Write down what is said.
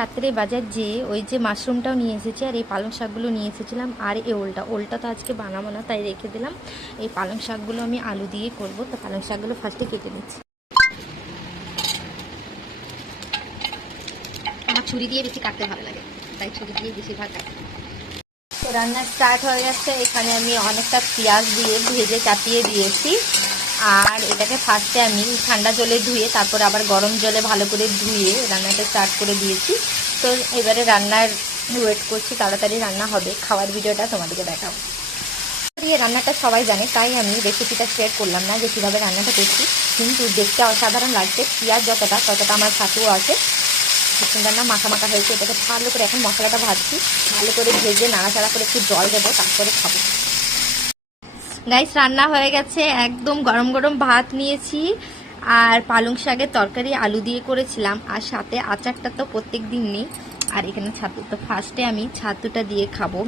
রাত্রে বাজার যেয়ে ওই যে মাশরুমটাও নিয়ে এসেছি আর এই পালং শাকগুলো নিয়ে এসেছিলাম আর এই ওলটা তো আজকে বানাবো না, তাই রেখে দিলাম। এই পালং শাকগুলো আমি আলু দিয়ে করব, তো পালং শাকগুলো ফার্স্টে কেটে নিচ্ছি। আমার ছুরি দিয়ে বেশি কাটতে ভালো লাগে, তাই ছুরি দিয়ে বেশিরভাগ কাটি। তো রান্না স্টার্ট হয়ে যাচ্ছে। এখানে আমি অনেকটা পেঁয়াজ দিয়ে ভেজে চাপিয়ে দিয়েছি, আর এটাকে ফার্স্টে আমি ঠান্ডা জলে ধুয়ে তারপর আবার গরম জলে ভালো করে ধুয়ে রান্নাটা স্টার্ট করে দিয়েছি। তো এবারে রান্নার ওয়েট করছি, তাড়াতাড়ি রান্না হবে, খাওয়ার ভিডিওটা তোমাদেরকে দেখাবো। এই রান্নাটা সবাই জানে, তাই আমি রেসিপিটা শেয়ার করলাম না যে কীভাবে রান্নাটা করছি, কিন্তু দেখতে অসাধারণ লাগছে। পেঁয়াজ ততটা আমার ছাতুও আছে, চিকেন রান্না মাখা মাখা হয়েছে। এটাকে ভালো করে এখন মশলাটা ভাজছি, ভালো করে ভেজে নাড়াচাড়া করে একটু জল দেবো, তারপরে খাবো। গাইস, রান্না হয়ে গেছে, একদম গরম গরম ভাত নিয়েছি আর পালং শাকের তরকারি আলু দিয়ে করেছিলাম, আর সাথে আচারটা তো প্রত্যেক দিন নেই, আর এখানে ছাতু। তো ফার্স্টে আমি ছাতুটা দিয়ে খাবো।